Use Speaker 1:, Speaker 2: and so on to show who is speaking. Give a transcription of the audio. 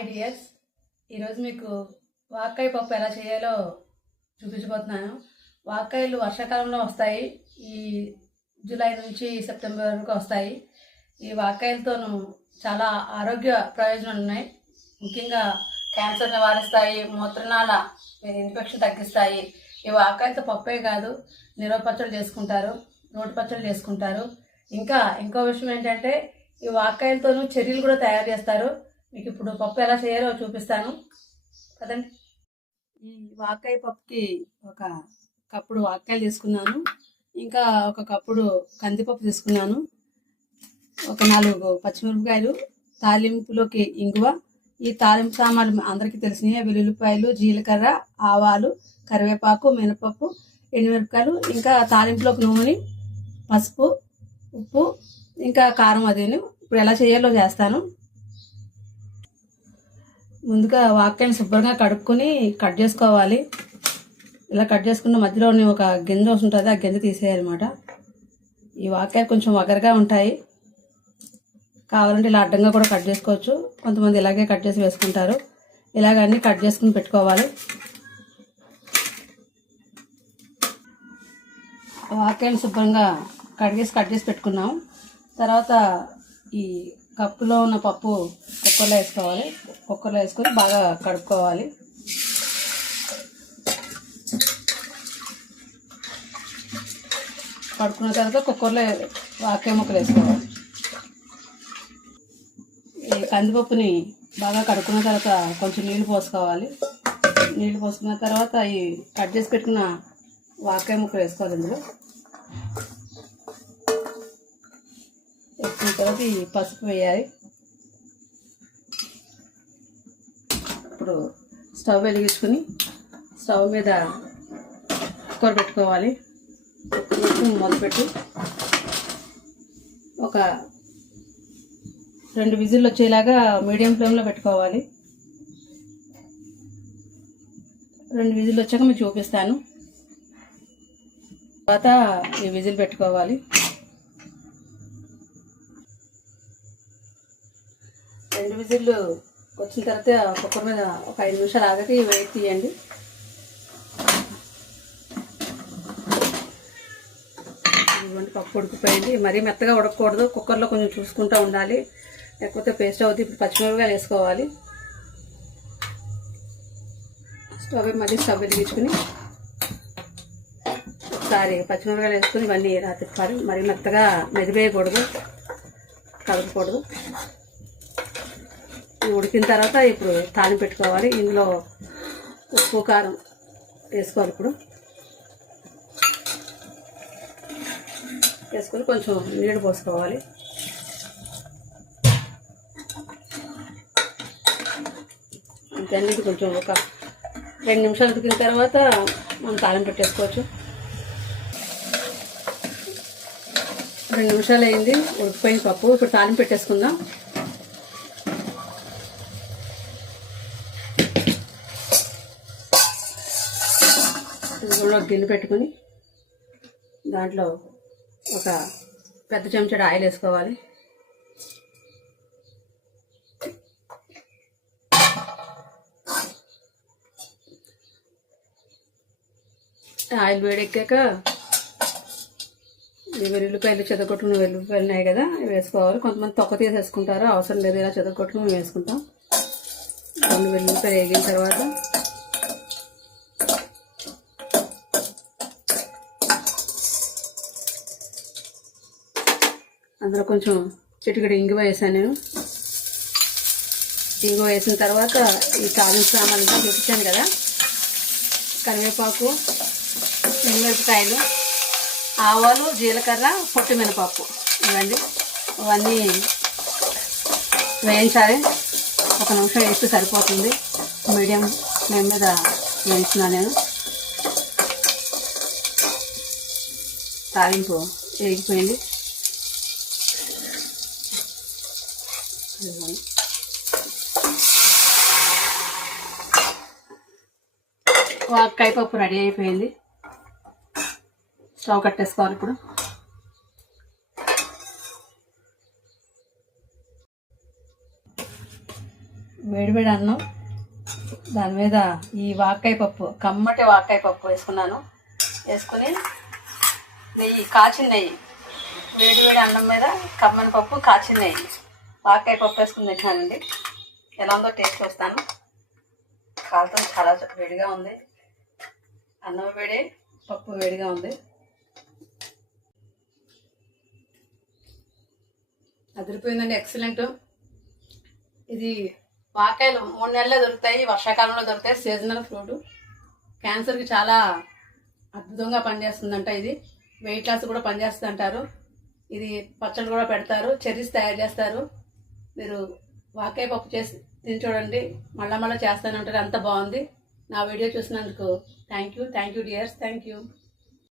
Speaker 1: Hi dears ఈరోజు మీకు వాకాయ పప్పు ఎలా చేయాలో చూపించబోతున్నాను. వాకాయలు వర్షాకాలంలో వస్తాయి. ఈ జూలై నుంచి సెప్టెంబర్ వరకు వస్తాయి. ఈ వాకాయలతోనూ చాలా ఆరోగ్య ప్రయోజనాలు ఉన్నాయి. ముఖ్యంగా క్యాన్సర్ నివారిస్తాయి మూత్రనాళ ఇన్ఫెక్షన్ తగ్గిస్తాయి. ఈ వాకాయలతో పప్పే కాదు నిరవ చేసుకుంటారు నోటి చేసుకుంటారు. ఇంకా ఇంకో విషయం ఏంటంటే ఈ వాకాయలతోనూ చర్యలు కూడా తయారు చేస్తారు. మీకు ఇప్పుడు పప్పు ఎలా చేయాలో చూపిస్తాను. కదండి ఈ వాకాయ పప్పుకి ఒక కప్పుడు వాకాయలు తీసుకున్నాను. ఇంకా ఒక కప్పుడు కందిపప్పు తీసుకున్నాను. ఒక నాలుగు పచ్చిమిరపకాయలు తాలింపులోకి ఇంగువ ఈ తాలింపు సామాన్లు అందరికీ తెలిసినాయి. వెల్లుల్లిపాయలు జీలకర్ర ఆవాలు కరివేపాకు మినపప్పు ఎండుమిరపకాయలు ఇంకా తాలింపులోకి నూనె పసుపు ఉప్పు ఇంకా కారం అదేను. ఇప్పుడు ఎలా చేయాలో చేస్తాను. ముందుగా వాక్యాన్ని శుభ్రంగా కడుక్కొని కట్ చేసుకోవాలి. ఇలా కట్ చేసుకున్న మధ్యలోని ఒక గింజ ఉంటుంది ఆ గింజ తీసేయాలన్నమాట. ఈ వాక్యాలు కొంచెం వగరగా ఉంటాయి. కావాలంటే ఇలా అడ్డంగా కూడా కట్ చేసుకోవచ్చు. కొంతమంది ఇలాగే కట్ చేసి వేసుకుంటారు. ఇలాగన్నీ కట్ చేసుకుని పెట్టుకోవాలి. వాక్యాలు శుభ్రంగా కడిగేసి కట్ చేసి పెట్టుకున్నాం. తర్వాత ఈ కప్పులో ఉన్న పప్పు కుక్కర్లో వేసుకోవాలి. కుక్కర్లో వేసుకొని బాగా కడుక్కోవాలి. కడుక్కున్న తర్వాత కుక్కర్లో వాకే ముక్కలు వేసుకోవాలి. ఈ కందిపప్పుని బాగా కడుక్కున్న తర్వాత కొంచెం నీళ్ళు పోసుకోవాలి. నీళ్ళు పోసుకున్న తర్వాత ఈ కట్ చేసి పెట్టుకున్న వాకాయ ముక్కలు వేసుకోవాలి ఇందులో. వేసుకున్న తర్వాత ఈ పసుపు వేయాలి. ఇప్పుడు స్టవ్ వెలిగించుకుని స్టవ్ మీద కుక్కర్ పెట్టుకోవాలి మొదలుపెట్టి ఒక రెండు విజిల్లు వచ్చేలాగా మీడియం ఫ్లేమ్లో పెట్టుకోవాలి. రెండు విజిల్లు వచ్చాక మీకు చూపిస్తాను. తర్వాత ఈ విజిల్ పెట్టుకోవాలి. రెండు విజిల్లు వచ్చిన తర్వాత కుక్కర్ మీద ఒక ఐదు నిమిషాలు ఆగాక ఇవి వెయిట్ తీయండి. ఇవ్వండి పప్పు ఉడికిపోయింది. మరీ మెత్తగా ఉడకకూడదు. కుక్కర్లో కొంచెం చూసుకుంటూ ఉండాలి. లేకపోతే పేస్ట్ అవుతుంది ఇప్పుడు పచ్చిమిరపకాయలు వేసుకోవాలి. స్టవ్ మళ్ళీ స్టవ్ వెలిగించుకుని ఒకసారి పచ్చిమిరపకాయలు వేసుకుని ఇవన్నీ రాత్రి మరీ మెత్తగా మెదివేయకూడదు. కలపకూడదు ఉడికిన తర్వాత ఇప్పుడు తాళం పెట్టుకోవాలి. ఇందులో ఉప్పు కారం వేసుకోవాలి ఇప్పుడు. వేసుకొని కొంచెం నీళ్ళు పోసుకోవాలి. ఇంకన్నిటి కొంచెం ఒక రెండు నిమిషాలు ఉడికిన తర్వాత మనం తాళం పెట్టేసుకోవచ్చు. రెండు నిమిషాలు అయింది ఉడికిపోయిన పప్పు. ఇప్పుడు తాళం పెట్టేసుకుందాం. ఇందులో గిన్నె పెట్టుకుని దాంట్లో ఒక పెద్ద చెంచాడు ఆయిల్ వేసుకోవాలి. ఆయిల్ వేడెక్కాక ఇవి వెల్లుల్లిపాయలు చెదగొట్టుకుని వెల్లుల్లిపాయలు ఉన్నాయి కదా ఇవి వేసుకోవాలి. కొంతమంది తొక్క తీసేసుకుంటారు అవసరం లేదు ఇలా చెదగొట్టుకుని వేసుకుంటాం. రెండు వెల్లుల్లిపాయలు వేగిన తర్వాత అందులో కొంచెం చిటికడి ఇంగువ వేసాను నేను. ఇంగువ వేసిన తర్వాత ఈ తాలింపు సామాన్లు చూపించాను కదా. కరివేపాకు మిరపకాయలు ఆవాలు జీలకర్ర పొట్టి మినపప్పు ఇవ్వండి. ఇవన్నీ వేయించాలి. ఒక నిమిషం వేస్తే సరిపోతుంది. మీడియం ఫ్లేమ్ మీద వేయించున్నాను నేను. తాలింపు వేగిపోయింది. ఇదిగోండి. పప్పు రెడీ అయిపోయింది. స్టవ్ కట్టేసుకోవాలి ఇప్పుడు. వేడివేడి అన్నం. దాని మీద ఈ వాకాయ పప్పు కమ్మటి వాకాయ పప్పు వేసుకున్నాను. వేసుకుని నెయ్యి కాచిన నెయ్యి. వేడివేడి అన్నం మీద కమ్మని పప్పు కాచిన నెయ్యి. వాకాయ పప్పు వేసుకుని తింటానండి. ఎలా ఉందో టేస్ట్ చూస్తాను. కాలుతో చాలా వేడిగా ఉంది. అన్నం వేడి పప్పు వేడిగా ఉంది. అదిరిపోయిందండి ఎక్సలెంట్ ఇది వాకాయలు మూడు నెలలే దొరుకుతాయి వర్షాకాలంలో దొరుకుతాయి సీజనల్ ఫ్రూట్ క్యాన్సర్కి చాలా అద్భుతంగా పనిచేస్తుందంట ఇది. వెయిట్ లాస్ కూడా పనిచేస్తుంది అంటారు ఇది పచ్చడి కూడా పెడతారు చెర్రీస్ తయారు చేస్తారు. మీరు వాకాయ పప్పు చేసి తిని చూడండి. మళ్ళా మళ్ళీ చేస్తానంటారు. ఉంటారు అంత బాగుంది. నా వీడియో చూసినందుకు thank you thank you dears thank you